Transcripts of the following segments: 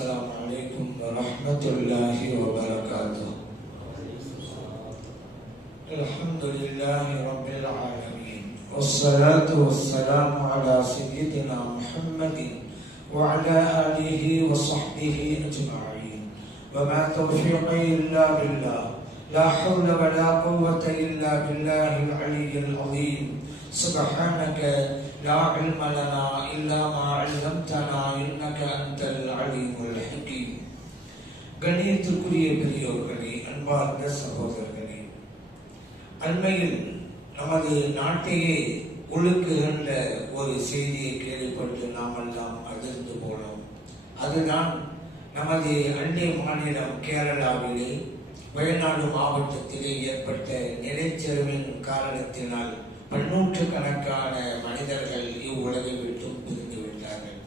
السلام عليكم ورحمة الله وبركاته. الحمد لله رب العالمين، والصلاة والسلام على سيدنا محمد وعلى آله وصحبه أجمعين، وما توفيقي إلا بالله، لا حول ولا قوة إلا بالله العلي العظيم. سبحانك لا علم لنا إلا ما علمتنا إنك أنت العليم الحكيم. கண்ணியத்திற்குரிய பெரியோர்களே, அன்பார்ந்த சகோதரர்களே, அண்மையில் நமது நாட்டையே ஒழுக்குகின்ற ஒரு செய்தியை கேள்விப்பட்டு நாமெல்லாம் அதிர்ந்து போனோம். அதுதான் நமது அண்டை மாநிலம் கேரளாவிலே வயநாடு மாவட்டத்திலே ஏற்பட்ட நிலச்சரிவின் காரணத்தினால் பன்னூற்றுக்கணக்கான மனிதர்கள் இவ்வுலகை விட்டும் பிரிந்து விட்டார்கள்.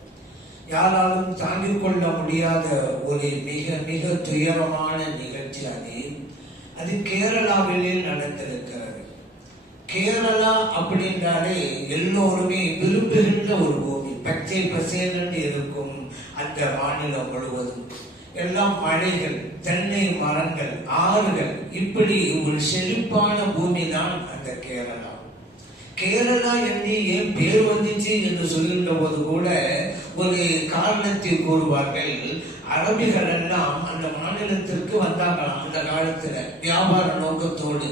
யாராலும் தாங்கிக் கொள்ள முடியாத ஒரு மிக மிக துயரமான நிகழ்ச்சி அது கேரளாவிலே நடந்திருக்கிறது. கேரளா அப்படின்றாலே எல்லோருமே விரும்புகின்ற ஒரு பூமி, பச்சை பசேல் இருக்கும். அந்த மாநிலம் முழுவதும் எல்லாம் மலைகள், தென்னை மரங்கள், ஆறுகள், இப்படி ஒரு செழிப்பான பூமி தான் அந்த கேரளா. கேரளா என்று ஏன் பேர் வந்துச்சு என்று சொல்கின்ற போது கூட ஒரு காரணத்தை கூறுவார்கள். அரபிகள் எல்லாம் அந்த மாநிலத்திற்கு வந்தாங்களாம். அந்த காலத்துல வியாபார நோக்கத்தோடு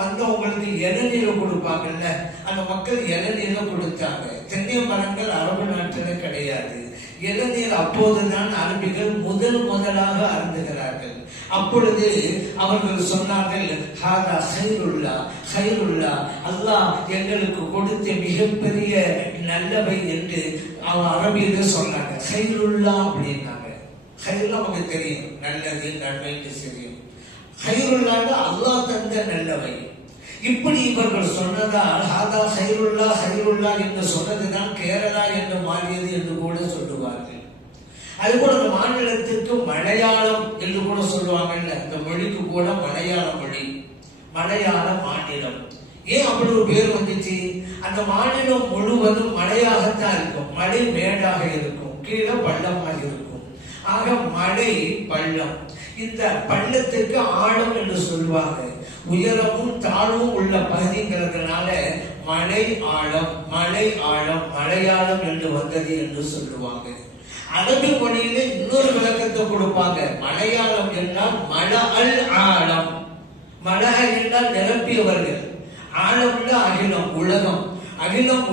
வந்தவங்களுக்கு இளநீரை கொடுப்பாங்கல்ல, அந்த மக்கள் இளநீரை கொடுத்தாங்க. தென்னை மரங்கள் அரபு நாட்டில கிடையாது. இளநீர் அப்போதுதான் அரபிகள் முதலாக அருந்துகிறார்கள். அப்பொழுது அவர்கள் சொன்னார்கள், ஹாதா ஹைருல்லா, ஹைருல்லா, அல்லாஹ் எங்களுக்கு கொடுத்த மிகப்பெரிய நல்லவை என்று அரபியில் சொன்னாங்க. ஹைருல்லா அப்படின்னாங்க. ஹைருல்லா நமக்கு தெரியும், நல்லது, நன்மை தெரியும். ஹைருல்லாங்க அல்லாஹ் தந்த நல்லவை. இப்படி இவர்கள் சொன்னதால் ஹாதா ஹைருல்லா, ஹைருல்லா என்று சொன்னதுதான் கேரளா என்று மாறியது என்று கூட சொல்லுவார்கள். அதுபோல அந்த மாநிலத்திற்கு மலையாளம் என்று கூட சொல்லுவாங்கல்ல, அந்த மொழிக்கு கூட மலையாள மொழி, மலையாள மாநிலம். ஏன் அப்படி ஒரு பேர் வந்துச்சு? அந்த மாநிலம் முழுவதும் மலையாகத்தான் இருக்கும். மலை மேடாக இருக்கும், கீழே பள்ளமாக இருக்கும். ஆக மலை பள்ளம். இந்த பள்ளத்துக்கு ஆழம் என்று சொல்லுவாங்க. உயரமும் தாழ்வும் உள்ள பகுதிங்கிறதுனால மலை ஆழம், மலை ஆழம், மலையாளம் என்று வந்தது என்று சொல்லுவாங்க. அரபி மொழியில இன்னொரு விளக்கத்தை கொடுப்பாங்க. மலையாளம் என்றால் மல அல் ஆழம். மல என்றால் நிரப்பியவர்கள், ஆழம் அகிலம், உலகம். அகிலம்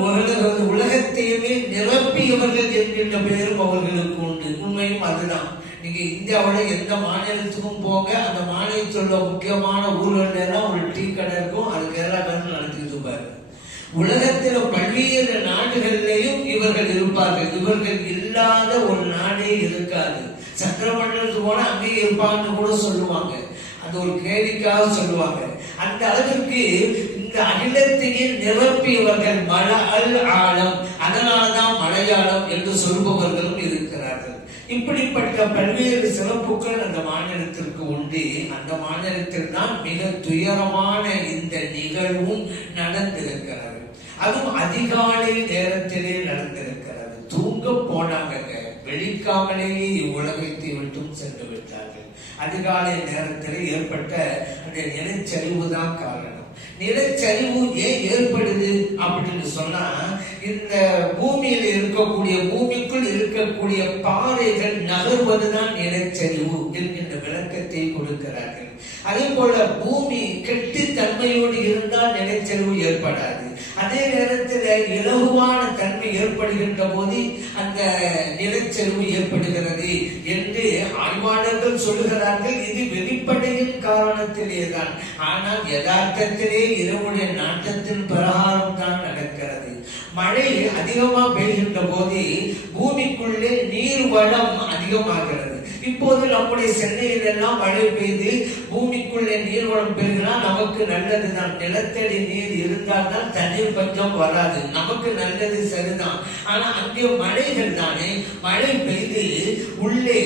உலகத்தையுமே நிரப்பியவர்கள் என்கின்ற பெயரும் அவர்களுக்கு உண்டு. உண்மையும் அதுதான். நீங்க இந்தியாவில் எந்த மாநிலத்துக்கும் போங்க, அந்த மாநிலத்தில் உள்ள முக்கியமான ஊர்கள் ஒரு டீ கடை இருக்கும். அது கேரளாவில் நடத்திட்டு இருப்பாரு. உலகத்தில் பல்வேறு நாடுகளிலேயும் இவர்கள் இருப்பார்கள். இவர்கள் இல்லாத ஒரு நாடே இருக்காது. சக்கரமண்டலத்துக்கு போனா அங்கே இருப்பான்னு கூட சொல்லுவாங்க. அது ஒரு கேள்விக்காக சொல்லுவாங்க. அந்த அளவிற்கு இந்த அகிலத்தையே நிரப்பியவர்கள் மல அல் ஆழம். அதனால்தான் மலையாளம் என்று சொல்பவர்களும் இருக்கிறார்கள். இப்படிப்பட்ட பல்வேறு சிறப்புகள் அந்த மாநிலத்திற்கு உண்டு. அந்த மாநிலத்தில் தான் மிக துயரமான இந்த நிகழ்வும் நடந்திருக்கிறது. அதுவும் அதிகாலை நேரத்திலே நடந்திருக்கிறது. தூங்க போனாங்க, வெளிக்காமலேயே இவ்வுலகத்தை விட்டும் சென்று விட்டார்கள். அதிகாலை நேரத்தில் ஏற்பட்ட அந்த நிலச்சரிவு தான் காரணம். நிலச்சரிவு ஏன் ஏற்படுது அப்படின்னு சொன்னா, இந்த பூமியில் இருக்கக்கூடிய, பூமிக்குள் இருக்கக்கூடிய பாறைகள் நகர்வதுதான் நிலச்சரிவு என்கின்ற விளக்கத்தை கொடுக்கிறார்கள். அதே போல பூமி கெட்டு தன்மையோடு இருந்தால் நிலச்சரிவு ஏற்படாது. அதே நேரத்தில் இலகுவான தன்மை ஏற்படுகின்ற போது அந்த நிலச்சரிவு ஏற்படுகிறது என்று ஆய்வாளர்கள் சொல்லுகிறார்கள். இது வெளிப்படையின் காரணத்திலேதான். ஆனால் யதார்த்தத்திலே இரவுடைய நாட்டத்தின் பிரகாரம் தான் நடக்கிறது. மழை அதிகமா பெய்கின்ற போது பூமிக்குள்ளே நீர் வளம் அதிகமாகிறது. இப்போது நம்முடைய சென்னையில் எல்லாம் மழை பெய்து பூமிக்குள்ளே நீர்வளம் பெருகினால் நமக்கு நல்லதுதான். நிலத்தடி நீர் இருந்தால் தான் தண்ணீர் பஞ்சம் வராது, நமக்கு நல்லது, சரிதான். ஆனா அங்கே மழைகள் தானே, மழை பெய்து உள்ளே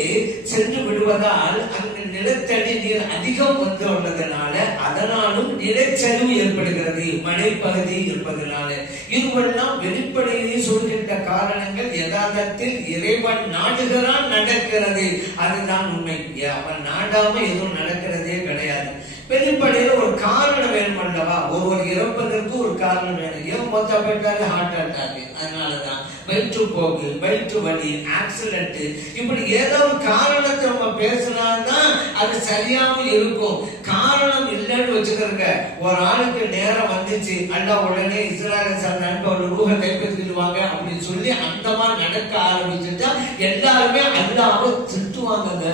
சென்று விடுவதால் அங்கு நிலத்தடி நீர் அதிகம் வந்து உள்ளதனால அதனாலும் நிலச்சரிவு ஏற்படுகிறது, மலைப்பகுதி இருப்பதனால. இதுவெல்லாம் வெளிப்படையிலே சொல்கின்ற காரணங்கள் யதார்த்தத்தில் இறைவன் நாடுகிறான், நடக்கிறது. அதுதான் உண்மை. அவன் நாடாம எதுவும் நடக்கிறதே கிடையாது. வெளிப்படையில ஒரு காரணம் வேணும் அல்லவா? ஒருவர் இறப்பதற்கு ஒரு காரணம் வேணும். ஏன் மொத்த போயிட்டாரு ஹார்ட் அட்டாக், அதனாலதான் வயிற்று போக்கு, வயிற்று வலி, ஆக்சிடென்ட், இப்படி ஏதோ ஒரு காரணத்தை நம்ம பேசினால்தான் அது சரியாம இருக்கும். காரணம் இல்லைன்னு வச்சுக்கிறங்க. ஒரு ஆளுக்கு நேரம் வந்துச்சு, அல்லா உடனே இஸ்ராயல் நண்பர் ரூஹ கைப்பற்றிடுவாங்க அப்படின்னு சொல்லி அந்த மாதிரி நடக்க ஆரம்பிச்சுட்டா எல்லாருமே அல்லாஹ்வை திட்டுவாங்க.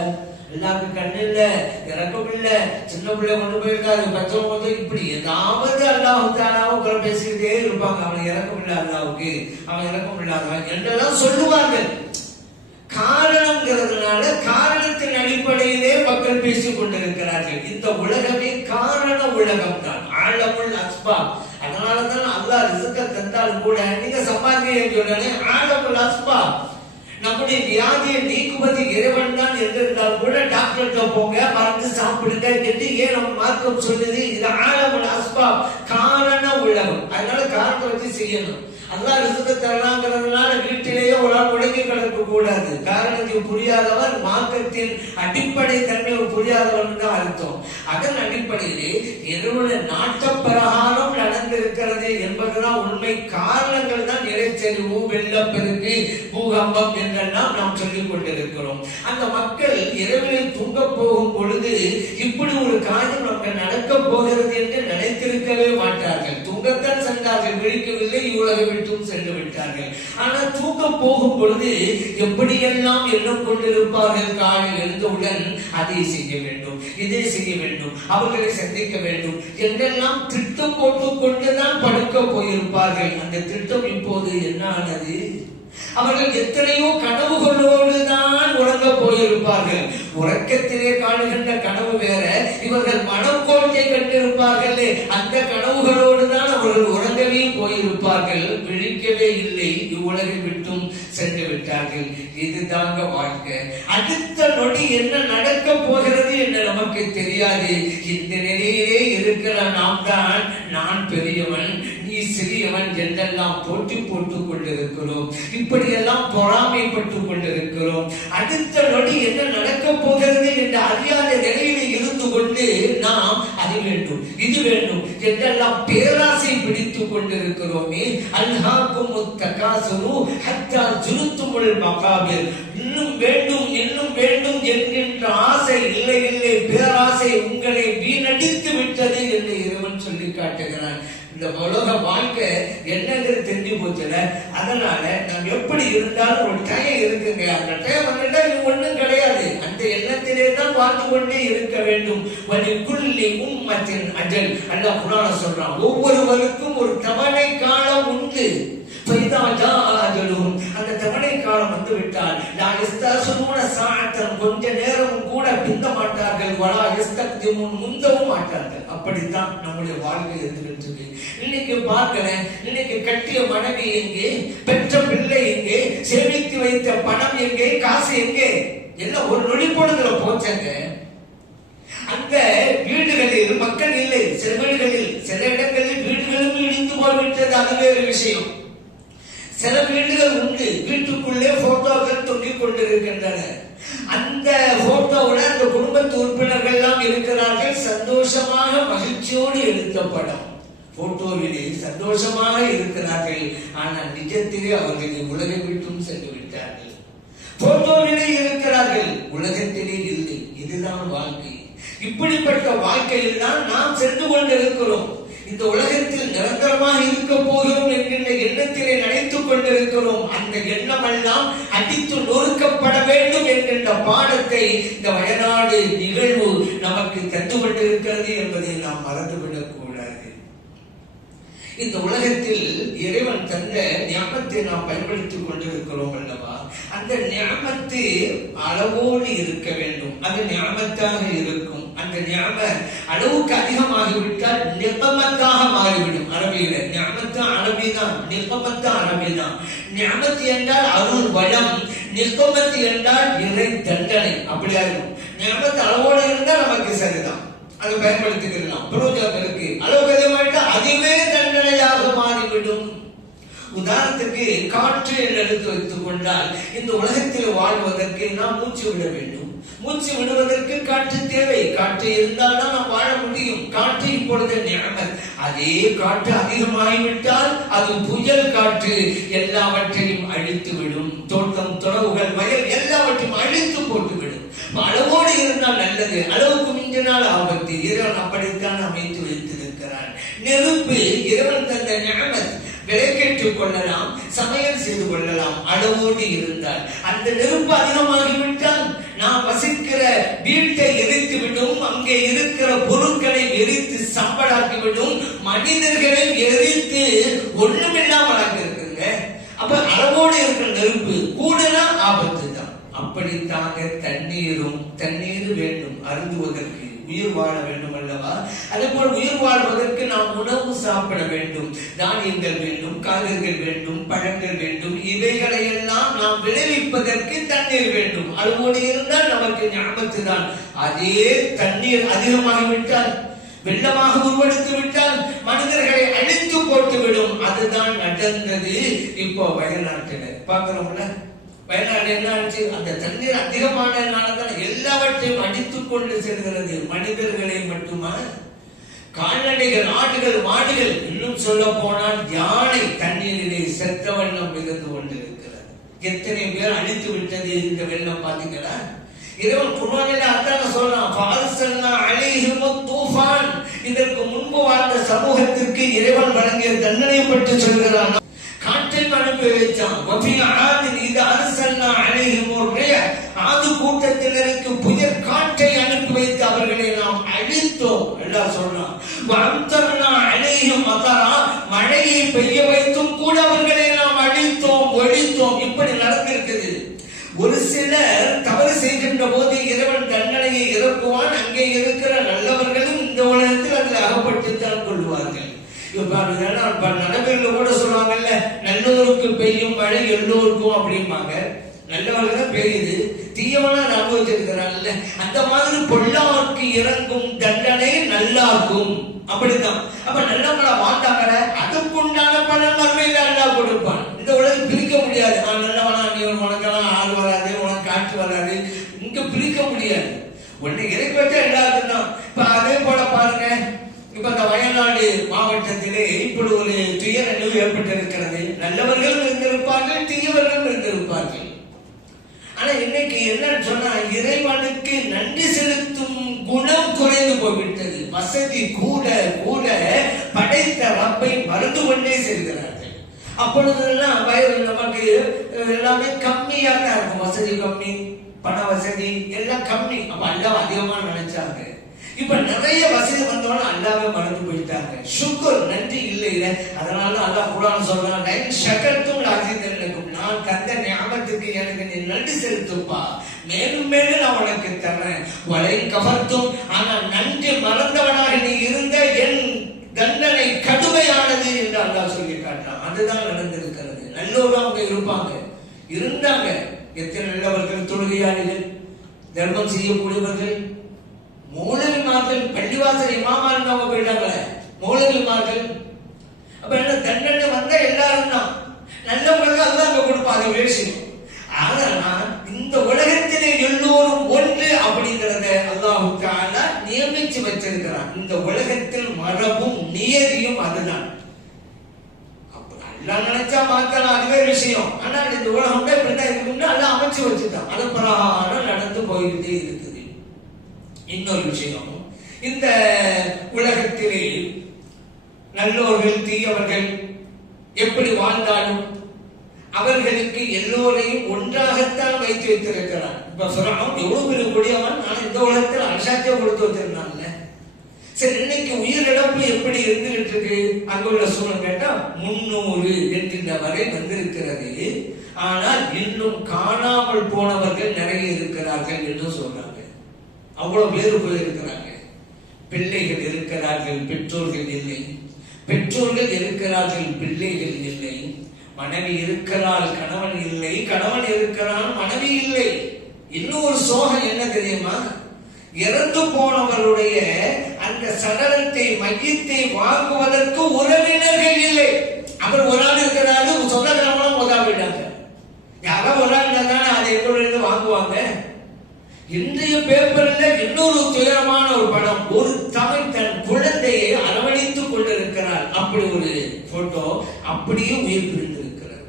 எல்லாருக்கும் கண்ணு இல்ல, இறக்கம் இல்ல, சின்ன பிள்ளை கொண்டு போயிருக்காரு, பச்சை இப்படி ஏதாவது அல்லாஹ் தாலாவை பேசிக்கிட்டே இருப்பாங்க. அவன் இறக்கம் இல்ல, அல்லாவுக்கு அவன் இறக்கம் இல்லாதவன் என்றெல்லாம் சொல்லுவாங்க. காரணம்ங்கிறதுனால காரணத்தின் அடிப்படையிலே மக்கள் பேசிக் கொண்டிருக்கிறார்கள். இந்த உலகமே காரண உலகம் தான், ஆழமுள் அஸ்பாப். அதனாலதான் அல்லாஹ் ரிஸ்க தந்தாலும் கூட நீங்க சம்பாதிக்க சொல்றாங்க ஆழமுள் அஸ்பாப். நம்முடைய வியாதியை நீக்குவது இறைவன் தான் என்றிருந்தால் கூட டாக்டர்கிட்ட போங்க, மருந்து சாப்பிடுங்க என்று ஏன் நம்ம மார்க்கம் சொல்லுது? இது ஆழமுள் அஸ்பாப், காரண உலகம். அதனால காரணத்தை வச்சு செய்யணும். அல்லாஹ் ரிஸ்க தரலாங்கிறதுனால வீட்டிலேயே ஒரு ஆள் உடங்கி கிடக்க கூடாது. காரணத்தை புரியாதவர், மார்க்கத்தின் அடிப்படை தன்மையை புரியாதவன் தான் அர்த்தம். அதன் அடிப்படையிலே இறைவனுடைய நாட்ட பிரகாரம் நடந்திருக்கிறது என்பதுதான் உண்மை. காரணங்கள் தான் நிலச்சரிவு, வெள்ளப்பெருக்கு, பூகம்பம் என்றெல்லாம் நாம் சொல்லிக் கொண்டிருக்கிறோம். அந்த மக்கள் இரவில் தூங்க போகும் பொழுது இப்படி ஒரு காரியம் நமக்கு நடக்க போகிறது என்று நினைத்திருக்கவே மாட்டார்கள். தூங்கத்தான் சென்றார்கள், விழிக்கவில்லை, இவ்வளவு விட்டும் சென்று விட்டார்கள். ஆனால் தூங்க போகும் பொழுது எப்படியெல்லாம் எண்ணம் கொண்டிருப்பார்கள்? காலை எழுந்தவுடன் அதை செய்ய வேண்டும், இதை செய்ய வேண்டும், அவர்களை சந்திக்க வேண்டும் என்றெல்லாம் திட்டம் போட்டுக் கொண்டுதான் படுக்க போயிருப்பார்கள். அந்த திட்டம் இப்போது என்ன ஆனது? அவர்கள் எத்தனையோ கனவுகளோடு தான் உறங்க போயிருப்பார்கள். உறக்கத்திலே காணுகின்ற கனவு வேற, இவர்கள் மனக்கோட்டை கண்டிருப்பார்கள். அந்த கனவுகளோடு தான் அவர்கள் உறங்கவே போயிருப்பார்கள், விழிக்கவே இல்லை, இவ்வுலகை விட்டும் சென்று விட்டார்கள். இதுதாங்க வாழ்க்கை. அடுத்த நொடி என்ன நடக்க போகிறது என்று நமக்கு தெரியாது. இந்த நிலையிலே இருக்கிற நாம் தான் நான் பெரியவன், நீ சிறியவன் என்றெல்லாம் போட்டி போட்டுக் கொண்டிருக்கிறோம். இப்படியெல்லாம் பொறாமைப்பட்டுக் கொண்டிருக்கிறோம். அடுத்த நொடி என்ன நடக்க போகிறது என்று அறியாத நிலையிலே இருந்து கொண்டு நாம் அது வேண்டும், இது வேண்டும் என்றெல்லாம் பேராசை பிடித்துக் கொண்டிருக்கிறோமே. அல்ஹாக்கும் தகாசுரு ஹத்தா ஜுருத்துமுல் மகாபிர். இன்னும் வேண்டும், இன்னும் வேண்டும் என்கின்ற ஆசை, இல்லை இல்லை, பேராசை உங்களை வீணடித்து விட்டது என்று இறைவன் சொல்லி காட்டுகிறான். இந்த உலக வாழ்க்கை என்னங்கிறது தெரிஞ்சு போச்சுல. அதனால நாம் எப்படி இருந்தாலும் ஒரு டைம் இருக்குங்க. அந்த டைம் வந்துட்டா இது ஒண்ணும் கிடையாது. அந்த எண்ணத்திலே தான் வாழ்ந்து கொண்டே இருக்க வேண்டும். வலிகுல்லி உம்மத்தின் அஜல். அல்லாஹ் குர்ஆன்ல சொல்றான், ஒவ்வொருவருக்கும் ஒரு தவணை காலம் உண்டு. அந்த தவணை காலம் வந்து விட்டால் கொஞ்ச நேரம் கூட பிந்த மாட்டார்கள், முந்தவும் மாட்டார்கள். அப்படித்தான் நம்முடைய வாழ்க்கை இருந்துகிட்டு. இன்னைக்கு பார்க்கிறேன், இன்னைக்கு கட்டிய மனைவி எங்கே, பெற்ற பிள்ளை எங்கே, சேமித்து வைத்த பணம் எங்கே, காசு எங்கே, எல்லாம் ஒரு நொடி பொழுதுல போச்சாங்க. அந்த வீடுகளில் மக்கள் இல்லை. சில வீடுகளில், சில இடங்களில் வீடுகளும் இடிந்து போய்விட்டது, அது வேறு விஷயம். சில வீடுகள் உண்டு, வீட்டுக்குள்ளே போட்டோக்கள் தொங்கிக் கொண்டிருக்கின்றன. அந்த போட்டோவோட அந்த குடும்பத்து உறுப்பினர்கள் எல்லாம் இருக்கிறார்கள். சந்தோஷமாக மகிழ்ச்சியோடு எடுத்த படம். போட்டோவிலே சந்தோஷமாக இருக்கிறார்கள், ஆனால் நிஜத்திலே அவர்கள் உலகை விட்டும் சென்று விட்டார்கள். போட்டோவிலே இருக்கிறார்கள், உலகத்திலே இல்லை. இதுதான் வாழ்க்கை. இப்படிப்பட்ட வாழ்க்கையில் தான் நாம் சென்று கொண்டிருக்கிறோம். இந்த உலகத்தில் நிரந்தரமாக இருக்க போகிறோம் என்கின்ற எண்ணத்திலே நினைத்துக் கொண்டிருக்கிறோம். அந்த எண்ணம் எல்லாம் அடித்து நொறுக்கப்பட வேண்டும் என்கின்ற பாடத்தை இந்த வயநாடு நிகழ்வு நமக்கு தந்து கொண்டிருக்கிறது என்பதை நாம் மறந்துவிடக் கூடாது. இந்த உலகத்தில் இறைவன் தந்த ஞாபகத்தை நாம் பயன்படுத்திக் கொண்டிருக்கிறோம் அல்லவா? அந்த ஞாபகத்து அளவோடு இருக்க வேண்டும். அது ஞாபகத்தாக இருக்கும். அந்த ஞாபகம் அளவுக்கு அதிகமாகிவிட்டால் நிகமத்தாக மாறிவிடும். அரபியில ஞாபகத்து அரபிதான், நிகமத்து அரபிதான். ஞாபகத்து என்றால் அருள் வளம், நிகமத்து என்றால் இறை தண்டனை. அப்படியா இருக்கும். நியமத் அளவோடு இருந்தா நமக்கு சரிதான், அதை பயன்படுத்திக்கலாம், பிரயோஜனம் இருக்கு. அளவுக்கு அதிகமாயிட்டா அதுவே தண்டனையாக மாறிவிடும். உதாரணத்துக்கு காற்று என்று எடுத்து வைத்துக் கொண்டால், இந்த உலகத்தில் வாழ்வதற்கு நாம் மூச்சு விட வேண்டும். மூச்சு விடுவதற்கு காற்று தேவை. காற்று இருந்தால் தான் நாம் வாழ முடியும். காற்று இப்பொழுது நியமத். அதே காற்று அதிகமாகிவிட்டால் அது புயல் காற்று, எல்லாவற்றையும் அழித்து விடும். தோட்டம், துறவுகள், வயல் எல்லாவற்றையும் அழித்து போட்டுவிடும். அளவோடு இருந்தால் நல்லது, அளவுக்கு மிஞ்சினால் ஆபத்து. இறைவன் அப்படித்தான் அமைத்து வைத்திருக்கிறான். நெருப்பு இறைவன் தந்த நியமத். விளக்கேற்றுக் கொள்ளலாம், சமையல் செய்து கொள்ளலாம் அளவோடு இருந்தால். அந்த நெருப்பு அதிகமாகிவிட்டால் நாம் வசிக்கிற வீட்டை எரித்துவிடும், அங்கே இருக்கிற பொருட்களை எரித்து சாம்பலாக்கிவிடும், மனிதர்களை எரித்து ஒண்ணுமில்லாமல் ஆக்கியிருக்குங்க. அப்ப அளவோடு இருக்கிற நெருப்பு கூடனா ஆபத்து தான். அப்படித்தாங்க தண்ணீர் வேண்டும் அருந்துவதற்கு, உயிர் வாழ வேண்டும் அல்லவா? அதே போல் உயிர் வாழ்வதற்கு நாம் உணவு சாப்பிட வேண்டும், தானியங்கள் வேண்டும், காய்கறிகள் வேண்டும், பழங்கள் வேண்டும். இவைகளை எல்லாம் நாம் விளைவிப்பதற்கு தண்ணீர் வேண்டும். அளவோடு இருந்தால் நமக்கு ஞாபகத்து தான். அதே தண்ணீர் அதிகமாகிவிட்டால், வெள்ளமாக உருவெடுத்து விட்டால் மனிதர்களை அழித்து போட்டுவிடும். அதுதான் நடந்தது இப்போ வயநாட்டில் பார்க்கிறோம்ல. வயநாடு என்ன ஆச்சு? அந்த தண்ணீர் அதிகமானதுனாலதான் எல்லாவற்றையும் அடித்துக் கொண்டு செல்கிறது. மனிதர்களை மட்டுமா, கால்நடைகள், ஆடுகள், மாடுகள், இன்னும் சொல்ல போனால் யானை தண்ணீரிலே செத்த வண்ணம் மிதந்து கொண்டிருக்கிறது. எத்தனை பேர் அழித்து விட்டது இந்த வெள்ளம் பாத்தீங்களா? இறைவன் குர்ஆனிலே அதான் சொல்றான், ஃபால்சல்னா அலைஹிமுத் தூஃபான். இதற்கு முன்பு வாழ்ந்த சமூகத்திற்கு இறைவன் வழங்கிய தண்டனை பற்றி சொல்கிறான். காற்றை அனுப்பி வைத்தான். ஆது கூட்டத்தினருக்கு புயல் காற்றை அனுப்பி வைத்து அவர்களை நாம் அழித்தோம். எல்லாம் சொல்றான். மழையை பெய்ய வைத்தும் கூட அவர்களை நாம் அழித்தோம், ஒழித்தோம். இப்படி நடந்திருக்குது. ஒரு சிலர் தவறு செய்கின்ற போது இறைவன் தண்டனையை இறக்குவான். அங்கே இருக்கிற நல்லவர்களும் இந்த உலகத்தில் அதில் அகப்பட்டுத்தான் கொள்வார்கள். நடைமுறையில் கூட சொல்லுவாங்கல்ல, நல்லவருக்கு பெய்யும் மழை எல்லோருக்கும் அப்படிம்பாங்க. நல்லவர்கள் பெய்யுது, தீயவனா அனுபவிச்சிருக்கிறாங்கல்ல. அந்த மாதிரி பொல்லாருக்கு இறங்கும் தண்டனை நல்லாக்கும். அப்படித்தான். அப்ப நல்லவங்களா வாழ்ந்தாங்க, அதுக்குண்டான பலன் மறுமையில அல்லாஹ் கொடுப்பான். இந்த உலகம் பிரிக்க முடியாது. நான் நல்லவனா, நீ உனக்கெல்லாம் ஆள் வராது, உனக்கு காற்று வராது, இங்க பிரிக்க முடியாது. ஒண்ணு இறக்கி வச்சா எல்லாருக்கும் தான். இப்ப அதே போல பாருங்க, இப்ப இந்த வயநாடு மாவட்டத்திலே இப்படி ஒரு துயர நிலை ஏற்பட்டிருக்கிறது. நல்லவர்களும் இருந்திருப்பார்கள், தீயவர்களும் இருந்திருப்பார்கள். ஆனா இன்னைக்கு என்னன்னு சொன்னா, இறைவனுக்கு நன்றி செலுத்தும் குணம் குறைந்து போய்விட்டது. வசதி கூட கூட படைத்த ரப்பை மறந்து கொண்டே செல்கிறார்கள். அப்பொழுதெல்லாம் நமக்கு எல்லாமே கம்மியாக தான் இருக்கும். வசதி கம்மி, பண வசதி எல்லாம் கம்மி. அப்ப எல்லாம் அதிகமா நினைச்சாங்க. இப்ப நிறைய வசதி வந்தோட அல்லாவே மறந்து போயிட்டாங்க. சுக்கர், நன்றி இல்லை. அதனால அல்லாஹ் குர்ஆன் சொல்றான், நான் தந்த ஞாபகத்துக்கு எனக்கு நீ நன்றி செலுத்துப்பா, மேலும் மேலும் நான் உனக்கு தர்றேன். வலை கவர்த்தும், ஆனால் நன்றி மறந்தவனாக நீ இருந்த என் தண்டனை கடுமையானது என்று அல்லாஹ் சொல்லி காட்டான். அதுதான் நடந்திருக்கிறது. நல்லோரும் அவங்க இருப்பாங்க, இருந்தாங்க. எத்தனை நல்லவர்கள், தொழுகையாளிகள், தர்மம் செய்யக்கூடியவர்கள், மௌலவிமார்கள், பள்ளிவாசல் இமாமா இருந்தவங்க போயிட்டாங்களே மௌலவிமார்கள். அப்ப என்ன தண்டனை வந்தா எல்லாரும் தான் நல்லவங்களுக்கு அதுதான் அங்க கொடுப்பாங்க விஷயம். ஆனா இந்த உலகத்திலே எல்லோரும் ஒன்று அப்படிங்கிறத அல்லாஹ் தஆலா நியமிச்சு வச்சிருக்கிறான். இந்த உலகத்தில் மரபும் நியதியும் அதுதான். அல்லாஹ் நினைச்சா மாத்தலாம், அதுவே விஷயம். ஆனா இந்த உலகம் இப்படிதான் இருக்குன்னு அல்லாஹ் அமைச்சு வச்சுட்டான். அது பிரகாரம் நடந்து போய்கிட்டே இருக்குது. இன்னொரு விஷயம், இந்த உலகத்திலே நல்லோர்கள் தீயவர்கள் எப்படி வாழ்ந்தாலும் அவர்களுக்கு எல்லோரையும் ஒன்றாகத்தான் வைத்து வைத்திருக்கிறான். இப்ப ஃபிரௌன் எவ்வளவு பெரிய கொடியவன், ஆனா இந்த உலகத்தில் அரசாட்சியை கொடுத்து வச்சிருந்தான்ல. சரி, இன்னைக்கு உயிரிழப்பு எப்படி இருந்துகிட்டு இருக்கு? அங்குள்ள சூழல் கேட்டா 300 என்கின்ற வரை வந்திருக்கிறது. ஆனால் இன்னும் காணாமல் போனவர்கள் நிறைய இருக்கிறார்கள் என்று சொல்றாங்க. அவ்வளவு பேர் போயிருக்கிறாங்க. பிள்ளைகள் இருக்கிறார்கள், பெற்றோர்கள் இல்லை. பெற்றோர்கள் இருக்கிறார்கள், பிள்ளைகள் இல்லை. மனைவி இருக்கிறாள், கணவன் இல்லை. கணவன் இருக்கிறான், மனைவி இல்லை. இன்னும் ஒரு சோகம் என்ன தெரியுமா? இறந்து போனவருடைய அந்த சடலத்தை மையத்தை வாங்குவதற்கு உறவினர்கள் இல்லை. அவர் ஒரு ஆள் இருக்கிறாரு, சொந்தக்காரங்களும் உதவிட்டாங்க. யாரோ ஒரு ஆள் தானே அதை எங்களோட வாங்குவாங்க. இன்றைய பேப்பர்ல இன்னொரு துயரமான ஒரு படம். ஒரு தாய் தன் குழந்தையை அரவணைத்துக் கொண்டிருக்கிறார். அப்படி ஒரு போட்டோ அப்படியே உயிர் பிரிந்திருக்கிறார்.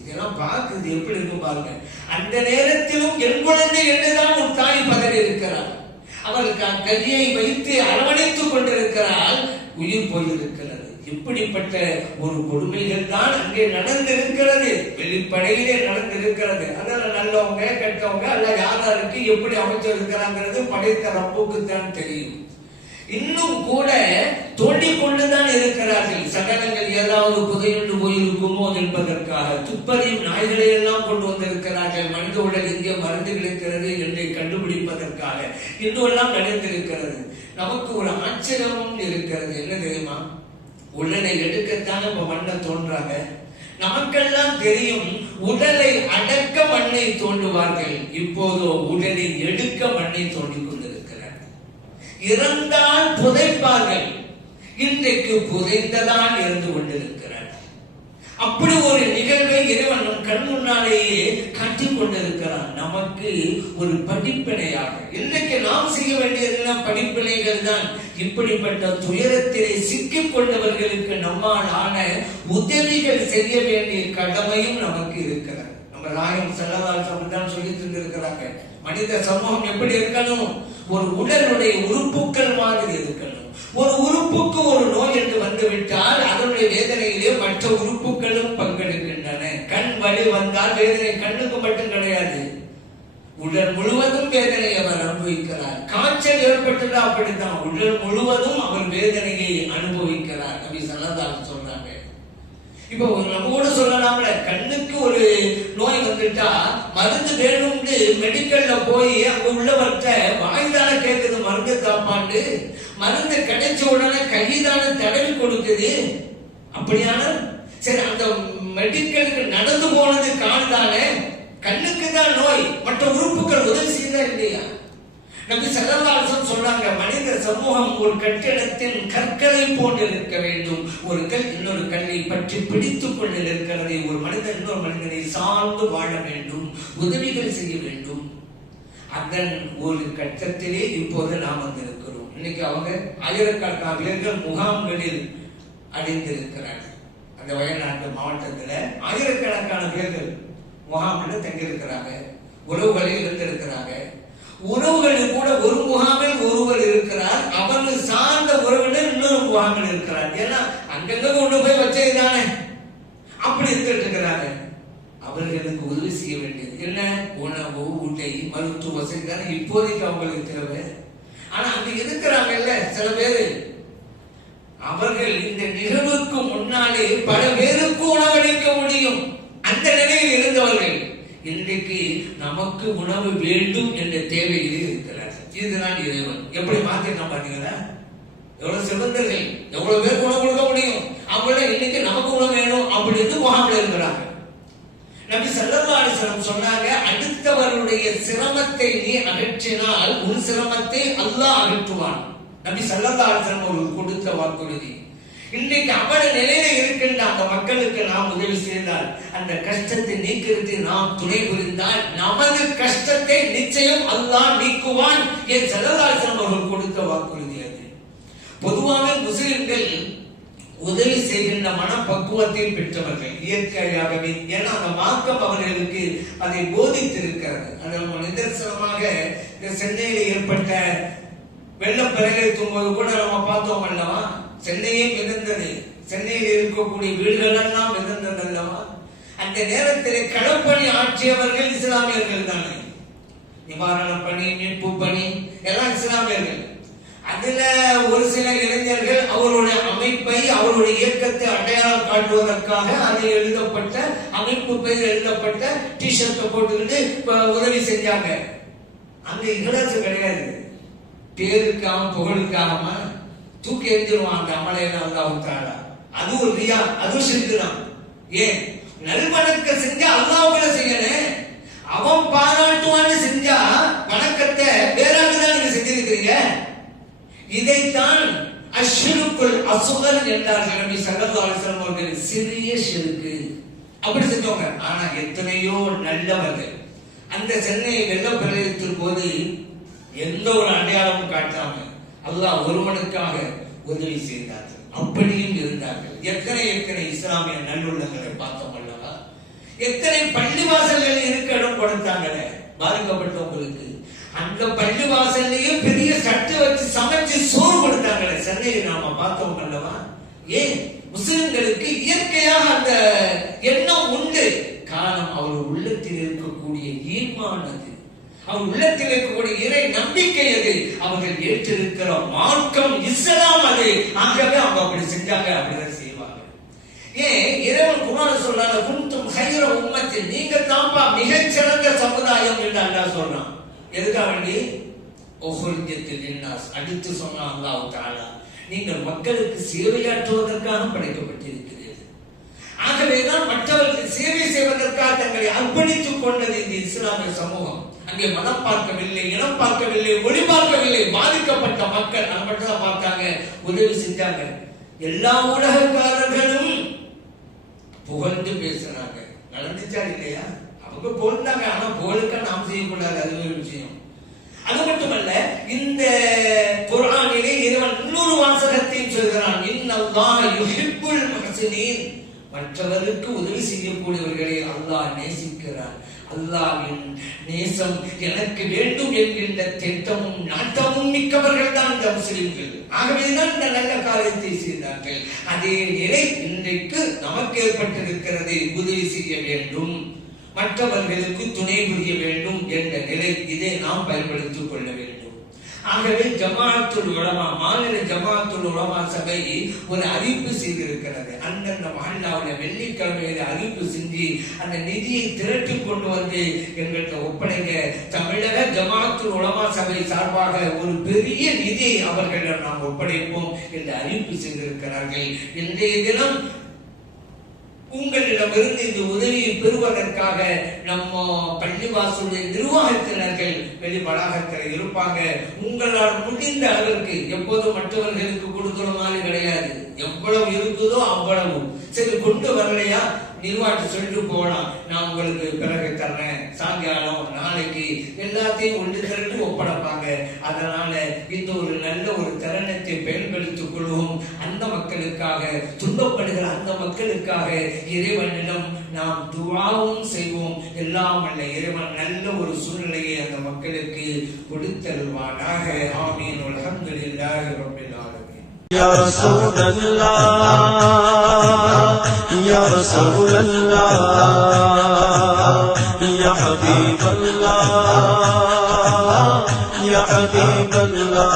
இதெல்லாம் பார்க்குது எப்படி இருக்கும் பாருங்க. அந்த நேரத்திலும் என் குழந்தை என்றுதான் ஒரு தாய் பதறி இருக்கிறார். அவருக்கு கையை வைத்து அரவணைத்துக் கொண்டிருக்கிறார். உயிர் போயிருக்கிறது. இப்படிப்பட்ட ஒரு கொடுமைகள் தான் அங்கே நடந்திருக்கிறது. வெளிப்படையிலே நடந்திருக்கிறது. அதனால நல்லவங்க கெட்டவங்க அல்ல யாருக்கு எப்படி அமைச்சிருக்கிறாங்கிறது படைத்த ரப்புக்கு தான் தெரியும். இன்னும் கூட தோண்டிக் கொண்டுதான் இருக்கிறார்கள். சடலங்கள் ஏதாவது புதையுண்டு போயிருக்குமோ என்பதற்காக துப்பறியும் நாய்களை எல்லாம் கொண்டு வந்திருக்கிறார்கள். மனித உடல் எங்கே மருந்து கிடைக்கிறது என்று கண்டுபிடிப்பதற்காக இன்னும் நடந்திருக்கிறது. நமக்கு ஒரு ஆச்சரியமும் இருக்கிறது. என்ன தெரியுமா? உடலை எடுக்கத்தான இப்ப மண்ணை தோன்றாங்க. நமக்கெல்லாம் தெரியும் உடலை அடக்க மண்ணை தோண்டுவார்கள். இப்போதோ உடலை எடுக்க மண்ணை தோண்டிக் கொண்டிருக்கிறார். இறந்தால் புதைப்பார்கள். இன்றைக்கு புதைந்ததான் இருந்து கொண்டிருக்கிறார். அப்படி ஒரு நிகழ்வை இறைவன் கண் முன்னாலேயே காட்டிக் கொண்டிருக்கிறான். நமக்கு ஒரு படிப்பினையாக இன்றைக்கு நாம் செய்ய வேண்டியது படிப்பினைகள் தான். இப்படிப்பட்ட துயரத்திலே சிக்கிக் கொண்டவர்களுக்கு நம்மால் ஆன உதவிகள் செய்ய வேண்டிய கடமையும் நமக்கு இருக்கிறது. நம்ம நாயகம் ஸல்லல்லாஹு தான் சொல்லி தந்திருக்கிறாங்க. மனித சமூகம் எப்படி இருக்கணும்? ஒரு உடலுடைய உறுப்புக்கள் மாதிரி இருக்கணும். ஒரு உறுப்புக்கு ஒரு நோய் என்று வந்துவிட்டால் அதனுடைய வேதனையிலே மற்ற உறுப்புகளும் பங்கெடுக்கின்றன. கண் வலி வந்தால் வேதனை கண்ணுக்கு மட்டும் கிடையாது, உடல் முழுவதும் வேதனை அவர் அனுபவிக்கிறார். காய்ச்சல் ஏற்பட்டதா அப்படித்தான், உடல் முழுவதும் அவர் வேதனையை அனுபவிக்கிறார். நபி ஸல்லல்லாஹு சொல்றாங்க. இப்போ நம்ம கூட சொல்லலாம்ல, கண்ணுக்கு ஒரு நோய் வந்துட்டா மருந்து வேணும்னு மெடிக்கல்ல போய் அங்க உள்ளவர்கிட்ட வாய்தான கேட்குது மருந்து தாப்பாண்டு, மருந்து கிடைச்ச உடனே கைதான தடவி கொடுக்குது. அப்படியான சரி, அந்த மெடிக்கலுக்கு நடந்து போனது கால் தானே, கண்ணுக்கு தான் நோய், மற்ற உறுப்புகள் உதவி செய்தா இல்லையா? நபி ஸல்லல்லாஹு அலைஹி வஸல்லம் சொல்றாங்க, மனித சமூகம் ஒரு கட்டிடத்தின் கற்களை போன்று இருக்க வேண்டும். ஒரு கல் இன்னொரு கல்லை பற்றி பிடித்துக் கொண்டு இருக்கிறதை, ஒரு மனிதன் இன்னொரு மனிதனை சார்ந்து வாழ வேண்டும், உதவிகள் செய்ய வேண்டும். அதன் ஒரு கட்டத்திலே இப்போது நாம் வந்திருக்கிறோம். இன்னைக்கு அவங்க ஆயிரக்கணக்கான பேர்கள் முகாம்களில் அடைந்திருக்கிறார்கள். அந்த வயநாட்டு மாவட்டத்தில் ஆயிரக்கணக்கான பேர்கள் முகாமில் தங்கியிருக்கிறாங்க. உறவுகளில் இருந்திருக்கிறாங்க. உறவுகளில் கூட ஒரு முகாமில் ஒருவர் இருக்கிறார், அவர்கள் சார்ந்த உறவினர் இன்னொரு முகாமில் இருக்கிறார். ஏன்னா அங்கங்க கொண்டு போய் வச்சதுதானே, அப்படி இருந்துட்டு இருக்கிறாங்க. அவர்களுக்கு உதவி செய்ய வேண்டியது என்ன? உணவு, உடை, மருத்துவ வசதி தானே இப்போதைக்கு அவங்களுக்கு தேவை. ஆனா அங்க இருக்கிறாங்கல்ல சில பேரு, அவர்கள் இந்த நிகழ்வுக்கு முன்னாலே பல பேருக்கு உணவளிக்க முடியும். அந்த நிலையில் இருந்தவர்கள் இன்றைக்கு நமக்கு உணவு வேண்டும் என்ற தேவையிலே இருக்கிறார்கள். இதுதான் இறைவன். எப்படி மாத்தினா பாத்தீங்களா? எவ்வளவு சிறந்தர்கள், எவ்வளவு பேருக்கு உணவு கொடுக்க முடியும். அவங்கள இன்னைக்கு நமக்கு உணவு வேணும் அப்படின்னு முகாமில் இருக்கிறாங்க. நபி ஸல்லல்லாஹு அலைஹி வஸல்லம் சொன்னாங்க, அடுத்தவருடைய சிரமத்தை நீ அகற்றினால் உன் சிரமத்தை அல்லாஹ் அகற்றுவான். நபி ஸல்லல்லாஹு அலைஹி வஸல்லம் அவர்கள் கொடுத்த வாக்குறுதி. இன்றைக்கு அவட நிலையில இருக்கின்ற அந்த மக்களுக்கு நாம் உதவி செய்தால், அந்த கஷ்டத்தை நீக்கிறது நாம் துணை புரிந்தால், நமது கஷ்டத்தை நிச்சயம் அல்லாஹ் நீக்குவான். என் ஸல்லல்லாஹு அலைஹி வஸல்லம் அவர்கள் கொடுத்த வாக்குறுதி அது. பொதுவாக முஸ்லிம்கள் உதவி செய்கின்ற மனப்பக்குவத்தை பெற்றவர்கள் இயற்கையாகவே. ஏன்னா அந்த மார்க்கம் அவர்களுக்கு அதை போதித்திருக்கிறது. அது நிதர்சனமாக சென்னையில் ஏற்பட்ட வெள்ளப்பெருக்கெடுக்கும் போது கூட நம்ம பார்த்தோம் அல்லவா? சென்னையே மிதந்தது, சென்னையில் இருக்கக்கூடிய வீடுகள் எல்லாம் மிதந்தது அல்லவா? அந்த நேரத்தில் களப்பணி ஆற்றியவர்கள் இஸ்லாமியர்கள் தானே. நிவாரண பணி, மீட்பு பணி எல்லாம் இஸ்லாமியர்கள். அதுல ஒரு சில இளைஞர்கள் அவருடைய அமைப்பை, அவருடைய இயக்கத்தை அடையாளம் காட்டுவதற்காக அதில் எழுதப்பட்ட அமைப்பு பெயர் எழுதப்பட்ட டிஷர்ட்டை போட்டுக்கிட்டு உதவி செஞ்சாங்க. அங்க இகலாசு கிடையாது, பேருக்காக புகழுக்காக தூக்கி எறிஞ்சிருவான் அந்த அமலையில அல்லாஹ். அது ஒரு ரியா, அதுவும் சிறுக்குதான். ஏன் நல்வணக்க செஞ்சா அல்லாஹ்வுல செய்யணும், அவன் பாராட்டுவான்னு செஞ்சா வணக்கத்தை வேறாண்டுதான் நீங்க இதைத்தான் அஷ்ஷிருக்குல் அஸ்கர் என்றார்கள் நபி ஸல்லல்லாஹு அலைஹி வஸல்லம் அவர்கள். சிறிய ஷிர்க் அப்படி செஞ்சவங்க. ஆனா எத்தனையோ நல்லவர்கள் அந்த சென்னை வெள்ளப்பிரளயத்தின் போது எந்த ஒரு அடையாளமும் காட்டாம அல்லாஹ் ஒருவனுக்காக உதவி செய்தார்கள். அப்படியும் இருந்தார்கள். எத்தனை இஸ்லாமிய நல்லுள்ளங்களை பார்த்தோம் அல்லவா? எத்தனை பள்ளிவாசல்கள் இருக்க இடம் கொடுத்தாங்களே பாதிக்கப்பட்டவங்களுக்கு. அந்த பள்ளிவாசல்லையும் பெரிய சட்டு வச்சு சமைச்சு சோறு கொடுத்தாங்களே சென்னையில் நாம பார்த்தோம் அல்லவா? ஏன் முஸ்லிம்களுக்கு இயற்கையாக அந்த எண்ணம் உண்டு. காரணம் அவர் உள்ளத்தில் இருக்கக்கூடிய ஈமானது, அவர் உள்ளத்தில் இருக்கக்கூடிய இறை நம்பிக்கை அது, அவர்கள் ஏற்றிருக்கிற மார்க்கம் இஸ்லாம் அது. ஆகவே அவங்க அப்படி செஞ்சாங்க, அப்படிதான் செய்வாங்க. ஏன் இறைவன் குர்ஆன் சொல்றாங்க, குன்தும் கைர உம்மத்தின், நீங்க தான்பா மிகச்சிறந்த சமுதாயம் என்று அல்லாஹ் சொல்றான். எதுக்காக வேண்டி? உஹ்ரிஜத் லின்னாஸ். அடுத்து சொன்னா அல்லாஹ் தஆலா, நீங்கள் மக்களுக்கு சேவையாற்றுவதற்காக படைக்கப்பட்டிருக்கிறீர்கள். ஆகவேதான் மற்றவர்களுக்கு சேவை செய்வதற்காக தங்களை அர்ப்பணித்துக் கொண்டது இந்த இஸ்லாமிய சமூகம். அங்கே மனம் பார்க்கவில்லை, இனம் பார்க்கவில்லை, மொழி பார்க்கவில்லை. பாதிக்கப்பட்ட மக்கள் அது மட்டும் தான் பார்த்தாங்க, உதவி செஞ்சாங்க. எல்லா ஊடகக்காரர்களும் புகழ்ந்து பேசுறாங்க. நடந்துச்சா இல்லையா? அவங்க போனாங்க. ஆனா புகழுக்க நாம் செய்யக்கூடாது, அது ஒரு விஷயம். அது மட்டுமல்ல, இந்த குர்ஆனிலே இறைவன் இன்னொரு வாசகத்தையும் சொல்கிறான், இன்னல்லாஹ யுஹிப்புல் முஹ்சினீன். மற்றவருக்கு உதவி செய்யக்கூடியவர்களை அல்லாஹ் நேசிக்கிறான். அல்லாஹ்வின் நேசம் எனக்கு வேண்டும் என்கின்ற திட்டமும் நாட்டமும் மிக்கவர்கள் தான் இந்த முஸ்லிம்கள். ஆகவேதான் இந்த நல்ல காரியத்தை செய்தார்கள். அதே நிலை இன்றைக்கு நமக்கு ஏற்பட்டிருக்கிறது. உதவி செய்ய வேண்டும், மற்றவர்களுக்கு துணை புரிய வேண்டும் என்ற நிலை. இதை நாம் பயன்படுத்திக் கொள்ள வேண்டும். ஆகவே ஜமாஅத்துல் உலமா, மாநில ஜமாஅத்துல் உலமா சபை ஒரு அறிவிப்பு செய்திருக்கிறது. அந்தந்த மஹல்லாவுல வெள்ளிக்கிழமையில அறிவிப்பு செஞ்சு அந்த நிதியை திரட்டி கொண்டு வந்து எங்கள்கிட்ட ஒப்படைங்க. தமிழக ஜமாஅத்துல் உலமா சபை சார்பாக ஒரு பெரிய நிதியை அவர்களிடம் நாம் ஒப்படைப்போம் என்று அறிவிப்பு செய்திருக்கிறார்கள். இன்றைய தினம் உங்களிடமிருந்து இந்த உதவியை பெறுவதற்காக நம்ம பள்ளிவாசலுடைய நிர்வாகத்தினர்கள் வெளி வளாகத்தில் இருப்பாங்க. உங்களால் முடிந்த அளவிற்கு, எப்போதும் மற்றவர்களுக்கு கொடுக்கிற மாதிரி கிடையாது, எவ்வளவு இருக்குதோ அவ்வளவு. சரி, கொண்டு வரலையா நிர்வாகத்தை சொல்லிட்டு போகலாம், நான் உங்களுக்கு பிறகு தர்றேன், சாயங்காலம் நாளைக்கு, எல்லாத்தையும் ஒன்று திரண்டு ஒப்படைப்பாங்க. அதனால இந்த ஒரு நல்ல ஒரு தருணத்தை பயன்படுத்திக் கொள்வோம். அந்த மக்களுக்காக, துன்பப்படுகிற அந்த மக்களுக்காக இறைவனிடம் நாம் துஆவும் செய்வோம். எல்லாம் அல்ல இறைவன் நல்ல ஒரு சூழ்நிலையை அந்த மக்களுக்கு கொடுத்தருவானாக. ஆமீன். அல்ஹம்துலில்லாஹி ரப்பில் ஆலமீன். Ya Rasulullah, Ya Rasulullah, Ya Habiballah, Ya Habiballah.